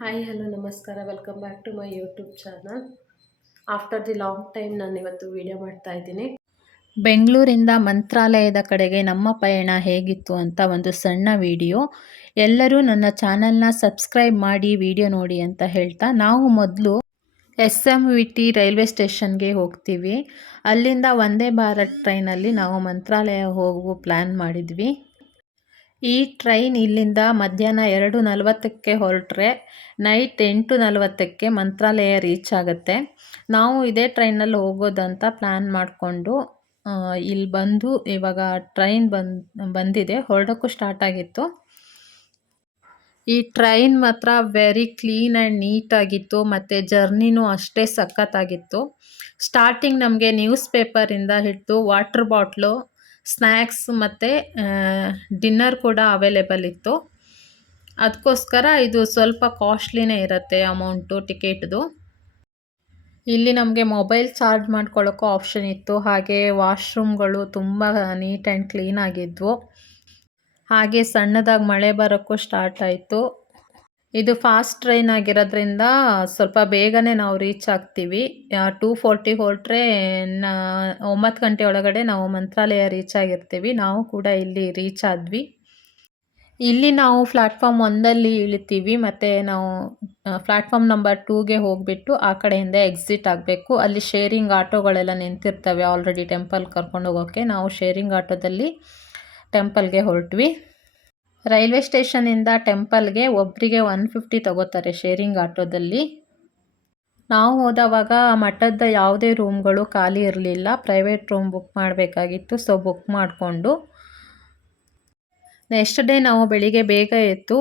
Hi hello ನಮಸ್ಕಾರ welcome back to my YouTube channel. After the long time ನಾನು ಇವತ್ತು video ಮಾಡ್ತಾ ಇದ್ದೀನಿ. ಬೆಂಗಳೂರಿಂದ ಮಂತ್ರಾಲಯದ ಕಡೆಗೆ ನಮ್ಮ ಪಯಣ ಹೇಗಿತ್ತು ಅಂತ ಒಂದು ಸಣ್ಣ ವಿಡಿಯೋ. ಎಲ್ಲರೂ ನನ್ನ ಚಾನಲ್ನ ಸಬ್ಸ್ಕ್ರೈಬ್ ಮಾಡಿ ವಿಡಿಯೋ ನೋಡಿ ಅಂತ ಹೇಳ್ತಾ, ನಾವು ಮೊದಲು SMVT ರೈಲ್ವೆ ಸ್ಟೇಷನ್ಗೆ ಹೋಗ್ತೀವಿ. ಅಲ್ಲಿಂದ ವಂದೇ ಭಾರತ್ ಟ್ರೈನಲ್ಲಿ ನಾವು ಮಂತ್ರಾಲಯ ಹೋಗುವ ಪ್ಲ್ಯಾನ್ ಮಾಡಿದ್ವಿ. ಈ ಟ್ರೈನ್ ಇಲ್ಲಿಂದ ಮಧ್ಯಾಹ್ನ 2:40ಕ್ಕೆ ಹೊರಟ್ರೆ ನೈಟ್ 8:40ಕ್ಕೆ ಮಂತ್ರಾಲಯ ರೀಚ್ ಆಗುತ್ತೆ. ನಾವು ಇದೇ ಟ್ರೈನಲ್ಲಿ ಹೋಗೋದಂತ ಪ್ಲ್ಯಾನ್ ಮಾಡಿಕೊಂಡು ಇಲ್ಲಿ ಬಂದು ಇವಾಗ ಟ್ರೈನ್ ಬಂದಿದೆ, ಹೊರಡೋಕ್ಕೂ ಸ್ಟಾರ್ಟ್ ಆಗಿತ್ತು. ಈ ಟ್ರೈನ್ ಮಾತ್ರ ವೆರಿ ಕ್ಲೀನ್ ಆ್ಯಂಡ್ ನೀಟಾಗಿತ್ತು ಮತ್ತು ಜರ್ನಿನೂ ಅಷ್ಟೇ ಸಖತ್ತಾಗಿತ್ತು. ಸ್ಟಾರ್ಟಿಂಗ್ ನಮಗೆ ನ್ಯೂಸ್ ಪೇಪರಿಂದ ಹಿಡಿದು ವಾಟರ್ ಬಾಟ್ಲು, ಸ್ನ್ಯಾಕ್ಸ್ ಮತ್ತು ಡಿನ್ನರ್ ಕೂಡ ಅವೈಲೇಬಲ್ ಇತ್ತು. ಅದಕ್ಕೋಸ್ಕರ ಇದು ಸ್ವಲ್ಪ ಕಾಸ್ಟ್ಲಿನೇ ಇರುತ್ತೆ ಅಮೌಂಟು ಟಿಕೆಟ್ದು. ಇಲ್ಲಿ ನಮಗೆ ಮೊಬೈಲ್ ಚಾರ್ಜ್ ಮಾಡ್ಕೊಳ್ಳೋಕ್ಕೂ ಆಪ್ಷನ್ ಇತ್ತು. ಹಾಗೆ ವಾಶ್ರೂಮ್ಗಳು ತುಂಬ ನೀಟ್ ಆ್ಯಂಡ್ ಕ್ಲೀನ್ ಆಗಿದ್ವು. ಹಾಗೆ ಸಣ್ಣದಾಗಿ ಮಳೆ ಬರೋಕ್ಕೂ ಸ್ಟಾರ್ಟ್ ಆಯಿತು. ಇದು ಫಾಸ್ಟ್ ಟ್ರೈನ್ ಆಗಿರೋದ್ರಿಂದ ಸ್ವಲ್ಪ ಬೇಗನೆ ನಾವು ರೀಚ್ ಆಗ್ತೀವಿ. 2:40 ಹೊರಟ್ರೆ 9 ಗಂಟೆ ಒಳಗಡೆ ನಾವು ಮಂತ್ರಾಲಯ ರೀಚ್ ಆಗಿರ್ತೀವಿ. ನಾವು ಕೂಡ ಇಲ್ಲಿ ರೀಚ್ ಆದ್ವಿ. ಇಲ್ಲಿ ನಾವು ಪ್ಲ್ಯಾಟ್ಫಾರ್ಮ್ 1ಅಲ್ಲಿ ಇಳಿತೀವಿ ಮತ್ತು ನಾವು ಪ್ಲ್ಯಾಟ್ಫಾರ್ಮ್ ನಂಬರ್ 2ಗೆ ಹೋಗಿಬಿಟ್ಟು ಆ ಕಡೆಯಿಂದ ಎಕ್ಸಿಟ್ ಆಗಬೇಕು. ಅಲ್ಲಿ ಶೇರಿಂಗ್ ಆಟೋಗಳೆಲ್ಲ ನಿಂತಿರ್ತವೆ ಆಲ್ರೆಡಿ ಟೆಂಪಲ್ ಕರ್ಕೊಂಡು ಹೋಗೋಕ್ಕೆ. ನಾವು ಶೇರಿಂಗ್ ಆಟೋದಲ್ಲಿ ಟೆಂಪಲ್ಗೆ ಹೊರಟ್ವಿ. ರೈಲ್ವೆ ಸ್ಟೇಷನಿಂದ ಟೆಂಪಲ್ಗೆ ಒಬ್ಬರಿಗೆ 150 ತಗೋತಾರೆ ಶೇರಿಂಗ್ ಆಟೋದಲ್ಲಿ. ನಾವು ಹೋದವಾಗ ಮಠದ ಯಾವುದೇ ರೂಮ್ಗಳು ಖಾಲಿ ಇರಲಿಲ್ಲ. ಪ್ರೈವೇಟ್ ರೂಮ್ ಬುಕ್ ಮಾಡಬೇಕಾಗಿತ್ತು. ಸೊ ಬುಕ್ ಮಾಡಿಕೊಂಡು ನೆಕ್ಸ್ಟ್ ಡೇ ನಾವು ಬೆಳಿಗ್ಗೆ ಬೇಗ ಎದ್ದು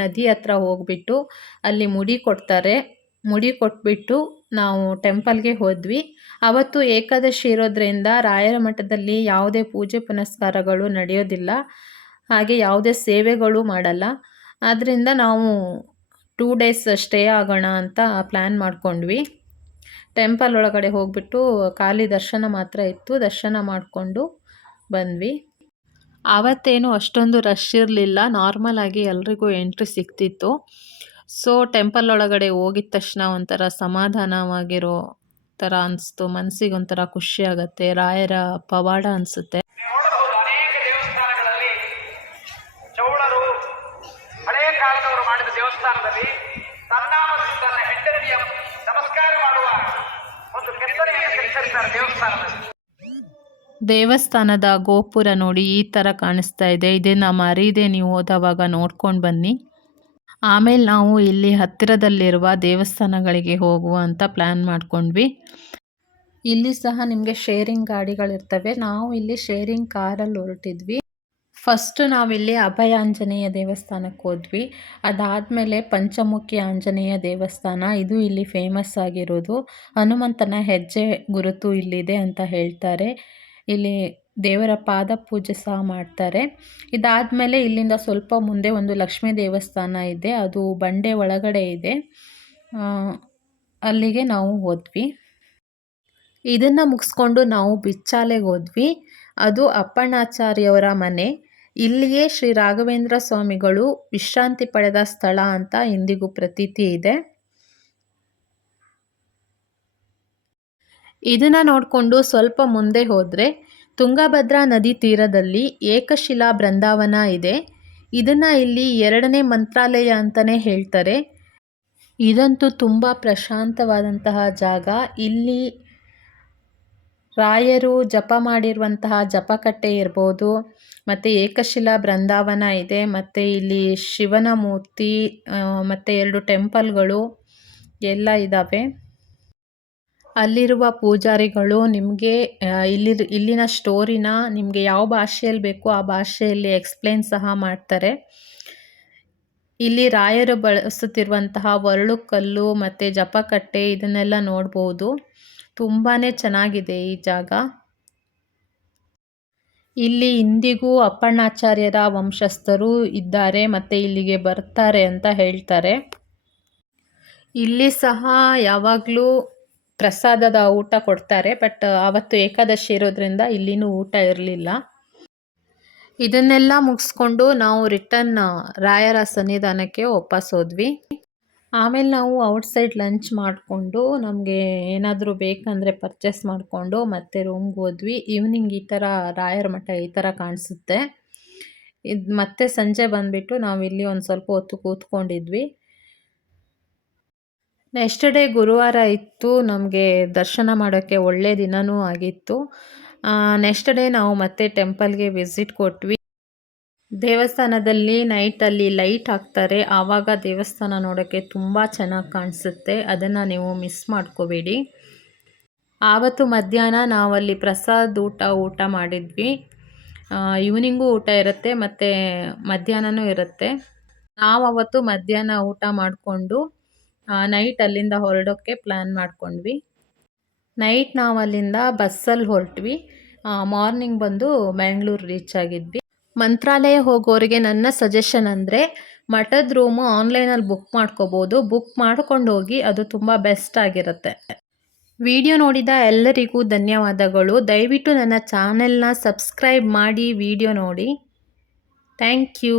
ನದಿ ಹತ್ರ ಹೋಗ್ಬಿಟ್ಟು ಅಲ್ಲಿ ಮುಡಿ ಕೊಡ್ತಾರೆ. ಮುಡಿ ಕೊಟ್ಬಿಟ್ಟು ನಾವು ಟೆಂಪಲ್ಗೆ ಹೋದ್ವಿ. ಅವತ್ತು ಏಕಾದಶಿ ಇರೋದ್ರಿಂದ ರಾಯರ ಮಠದಲ್ಲಿ ಯಾವುದೇ ಪೂಜೆ ಪುನಸ್ಕಾರಗಳು ನಡೆಯೋದಿಲ್ಲ, ಹಾಗೆ ಯಾವುದೇ ಸೇವೆಗಳು ಮಾಡಲ್ಲ. ಆದ್ದರಿಂದ ನಾವು 2 ಡೇಸ್ ಸ್ಟೇ ಆಗೋಣ ಅಂತ ಪ್ಲ್ಯಾನ್ ಮಾಡ್ಕೊಂಡ್ವಿ. ಟೆಂಪಲ್ ಒಳಗಡೆ ಹೋಗ್ಬಿಟ್ಟು ಖಾಲಿ ದರ್ಶನ ಮಾತ್ರ ಇತ್ತು, ದರ್ಶನ ಮಾಡಿಕೊಂಡು ಬಂದ್ವಿ. ಆವತ್ತೇನು ಅಷ್ಟೊಂದು ರಶ್ ಇರಲಿಲ್ಲ, ನಾರ್ಮಲ್ ಆಗಿ ಎಲ್ರಿಗೂ ಎಂಟ್ರಿ ಸಿಗ್ತಿತ್ತು. ಸೊ ಟೆಂಪಲ್ ಒಳಗಡೆ ಹೋಗಿದ ತಕ್ಷಣ ಒಂಥರ ಸಮಾಧಾನವಾಗಿರೋ ಥರ ಅನಿಸ್ತು. ಮನಸ್ಸಿಗೆ ಒಂಥರ ಖುಷಿ ಆಗುತ್ತೆ. ರಾಯರ ಪವಾಡ ಅನಿಸುತ್ತೆ. ಅನೇಕ ದೇವಸ್ಥಾನಗಳಲ್ಲಿ ಚೌಳರು ಹಳೆಯ ಕಾಲದವರು ಮಾಡಿದ ದೇವಸ್ಥಾನದಲ್ಲಿ ತನ್ನ ಮತ್ತು ತನ್ನ ಹೆಂಡತಿಯ ನಮಸ್ಕಾರ ಮಾಡುವ ಒಂದು ಕೆತ್ತನೆಯನ್ನು ಕೆತ್ತಿರ್ತಾರೆ ದೇವಸ್ಥಾನದಲ್ಲಿ. ದೇವಸ್ಥಾನದ ಗೋಪುರ ನೋಡಿ ಈ ಥರ ಕಾಣಿಸ್ತಾ ಇದೆ. ಇದನ್ನು ಮರೀದೆ ನೀವು ಹೋದವಾಗ ನೋಡ್ಕೊಂಡು ಬನ್ನಿ. ಆಮೇಲೆ ನಾವು ಇಲ್ಲಿ ಹತ್ತಿರದಲ್ಲಿರುವ ದೇವಸ್ಥಾನಗಳಿಗೆ ಹೋಗುವ ಅಂತ ಪ್ಲ್ಯಾನ್ ಮಾಡ್ಕೊಂಡ್ವಿ. ಇಲ್ಲಿ ಸಹ ನಿಮಗೆ ಶೇರಿಂಗ್ ಗಾಡಿಗಳಿರ್ತವೆ. ನಾವು ಇಲ್ಲಿ ಶೇರಿಂಗ್ ಕಾರಲ್ಲಿ ಹೊರಟಿದ್ವಿ. ಫಸ್ಟು ನಾವಿಲ್ಲಿ ಅಭಯ ಆಂಜನೇಯ ದೇವಸ್ಥಾನಕ್ಕೆ ಹೋದ್ವಿ. ಅದಾದಮೇಲೆ ಪಂಚಮುಖಿ ಆಂಜನೇಯ ದೇವಸ್ಥಾನ, ಇದು ಇಲ್ಲಿ ಫೇಮಸ್ ಆಗಿರೋದು. ಹನುಮಂತನ ಹೆಜ್ಜೆ ಗುರುತು ಇಲ್ಲಿದೆ ಅಂತ ಹೇಳ್ತಾರೆ. ಇಲ್ಲಿ ದೇವರ ಪಾದ ಪೂಜೆ ಸಹ ಮಾಡ್ತಾರೆ. ಇದಾದಮೇಲೆ ಇಲ್ಲಿಂದ ಸ್ವಲ್ಪ ಮುಂದೆ ಒಂದು ಲಕ್ಷ್ಮೀ ದೇವಸ್ಥಾನ ಇದೆ, ಅದು ಬಂಡೆ ಒಳಗಡೆ ಇದೆ. ಅಲ್ಲಿಗೆ ನಾವು ಹೋದ್ವಿ. ಇದನ್ನು ಮುಗಿಸ್ಕೊಂಡು ನಾವು ಬಿಚ್ಚಾಲೆಗೆ ಹೋದ್ವಿ. ಅದು ಅಪ್ಪಣ್ಣಾಚಾರ್ಯವರ ಮನೆ. ಇಲ್ಲಿಯೇ ಶ್ರೀ ರಾಘವೇಂದ್ರ ಸ್ವಾಮಿಗಳು ವಿಶ್ರಾಂತಿ ಪಡೆದ ಸ್ಥಳ ಅಂತ ಇಂದಿಗೂ ಪ್ರತೀತಿ ಇದೆ. ಇದನ್ನು ನೋಡಿಕೊಂಡು ಸ್ವಲ್ಪ ಮುಂದೆ ಹೋದರೆ ತುಂಗಭದ್ರಾ ನದಿ ತೀರದಲ್ಲಿ ಏಕಶಿಲಾ ಬೃಂದಾವನ ಇದೆ. ಇದನ್ನು ಇಲ್ಲಿ 2ನೇ ಮಂತ್ರಾಲಯ ಅಂತಲೇ ಹೇಳ್ತಾರೆ. ಇದಂತೂ ತುಂಬ ಪ್ರಶಾಂತವಾದಂತಹ ಜಾಗ. ಇಲ್ಲಿ ರಾಯರು ಜಪ ಮಾಡಿರುವಂತಹ ಜಪಕಟ್ಟೆ ಇರ್ಬೋದು, ಮತ್ತು ಏಕಶಿಲಾ ಬೃಂದಾವನ ಇದೆ, ಮತ್ತು ಇಲ್ಲಿ ಶಿವನ ಮೂರ್ತಿ ಮತ್ತು 2 ಟೆಂಪಲ್ಗಳು ಎಲ್ಲ ಇದ್ದಾವೆ. ಅಲ್ಲಿರುವ ಪೂಜಾರಿಗಳು ನಿಮಗೆ ಇಲ್ಲಿನ ಸ್ಟೋರಿನ ನಿಮಗೆ ಯಾವ ಭಾಷೆಯಲ್ಲಿ ಬೇಕೋ ಆ ಭಾಷೆಯಲ್ಲಿ ಎಕ್ಸ್ಪ್ಲೇನ್ ಸಹ ಮಾಡ್ತಾರೆ. ಇಲ್ಲಿ ರಾಯರು ಬಳಸುತ್ತಿರುವಂತಹ ಒರಳು ಕಲ್ಲು ಮತ್ತು ಜಪಕಟ್ಟೆ ಇದನ್ನೆಲ್ಲ ನೋಡ್ಬೋದು. ತುಂಬಾ ಚೆನ್ನಾಗಿದೆ ಈ ಜಾಗ. ಇಲ್ಲಿ ಇಂದಿಗೂ ಅಪ್ಪಣ್ಣಾಚಾರ್ಯರ ವಂಶಸ್ಥರು ಇದ್ದಾರೆ ಮತ್ತು ಇಲ್ಲಿಗೆ ಬರ್ತಾರೆ ಅಂತ ಹೇಳ್ತಾರೆ. ಇಲ್ಲಿ ಸಹ ಯಾವಾಗಲೂ ಪ್ರಸಾದದ ಊಟ ಕೊಡ್ತಾರೆ, ಬಟ್ ಆವತ್ತು ಏಕಾದಶಿ ಇರೋದ್ರಿಂದ ಇಲ್ಲಿನೂ ಊಟ ಇರಲಿಲ್ಲ. ಇದನ್ನೆಲ್ಲ ಮುಗಿಸ್ಕೊಂಡು ನಾವು ರಿಟರ್ನ್ ರಾಯರ ಸನ್ನಿಧಾನಕ್ಕೆ ವಾಪಸ್ ಹೋದ್ವಿ. ಆಮೇಲೆ ನಾವು ಔಟ್ಸೈಡ್ ಲಂಚ್ ಮಾಡಿಕೊಂಡು ನಮಗೆ ಏನಾದರೂ ಬೇಕಂದರೆ ಪರ್ಚೇಸ್ ಮಾಡಿಕೊಂಡು ಮತ್ತೆ ರೂಮ್ಗೆ ಹೋದ್ವಿ. ಈವ್ನಿಂಗ್ ಈ ಥರ ರಾಯರ ಮಠ ಈ ಥರ ಕಾಣಿಸುತ್ತೆ. ಇದು ಮತ್ತೆ ಸಂಜೆ ಬಂದುಬಿಟ್ಟು ನಾವಿಲ್ಲಿ ಒಂದು ಸ್ವಲ್ಪ ಹೊತ್ತು ಕೂತ್ಕೊಂಡಿದ್ವಿ. ನೆಕ್ಸ್ಟ್ ಡೇ ಗುರುವಾರ ಇತ್ತು. ನಮಗೆ ದರ್ಶನ ಮಾಡೋಕ್ಕೆ ಒಳ್ಳೆ ದಿನವೂ ಆಗಿತ್ತು. ನೆಕ್ಸ್ಟ್ ಡೇ ನಾವು ಮತ್ತೆ ಟೆಂಪಲ್ಗೆ ವಿಸಿಟ್ ಕೊಟ್ವಿ. ದೇವಸ್ಥಾನದಲ್ಲಿ ನೈಟಲ್ಲಿ ಲೈಟ್ ಹಾಕ್ತಾರೆ, ಆವಾಗ ದೇವಸ್ಥಾನ ನೋಡೋಕ್ಕೆ ತುಂಬ ಚೆನ್ನಾಗಿ ಕಾಣಿಸುತ್ತೆ. ಅದನ್ನು ನೀವು ಮಿಸ್ ಮಾಡ್ಕೋಬೇಡಿ. ಆವತ್ತು ಮಧ್ಯಾಹ್ನ ನಾವಲ್ಲಿ ಪ್ರಸಾದ ಊಟ ಮಾಡಿದ್ವಿ. ಈವ್ನಿಂಗು ಊಟ ಇರುತ್ತೆ ಮತ್ತು ಮಧ್ಯಾಹ್ನವೂ ಇರುತ್ತೆ. ನಾವು ಅವತ್ತು ಮಧ್ಯಾಹ್ನ ಊಟ ಮಾಡಿಕೊಂಡು ನೈಟ್ ಅಲ್ಲಿಂದ ಹೊರಡೋಕ್ಕೆ ಪ್ಲ್ಯಾನ್ ಮಾಡ್ಕೊಂಡ್ವಿ. ನೈಟ್ ನಾವು ಅಲ್ಲಿಂದ ಬಸ್ಸಲ್ಲಿ ಹೊರಟ್ವಿ. ಮಾರ್ನಿಂಗ್ ಬಂದು ಬ್ಯಾಂಗ್ಳೂರು ರೀಚ್ ಆಗಿದ್ವಿ. ಮಂತ್ರಾಲಯ ಹೋಗೋರಿಗೆ ನನ್ನ ಸಜೆಷನ್ ಅಂದರೆ ಮಠದ ರೂಮು ಆನ್ಲೈನಲ್ಲಿ ಬುಕ್ ಮಾಡ್ಕೋಬೋದು. ಬುಕ್ ಮಾಡ್ಕೊಂಡು ಹೋಗಿ, ಅದು ತುಂಬ ಬೆಸ್ಟ್ ಆಗಿರುತ್ತೆ. ವಿಡಿಯೋ ನೋಡಿದ ಎಲ್ಲರಿಗೂ ಧನ್ಯವಾದಗಳು. ದಯವಿಟ್ಟು ನನ್ನ ಚಾನೆಲ್ನ ಸಬ್ಸ್ಕ್ರೈಬ್ ಮಾಡಿ ವಿಡಿಯೋ ನೋಡಿ. Thank you.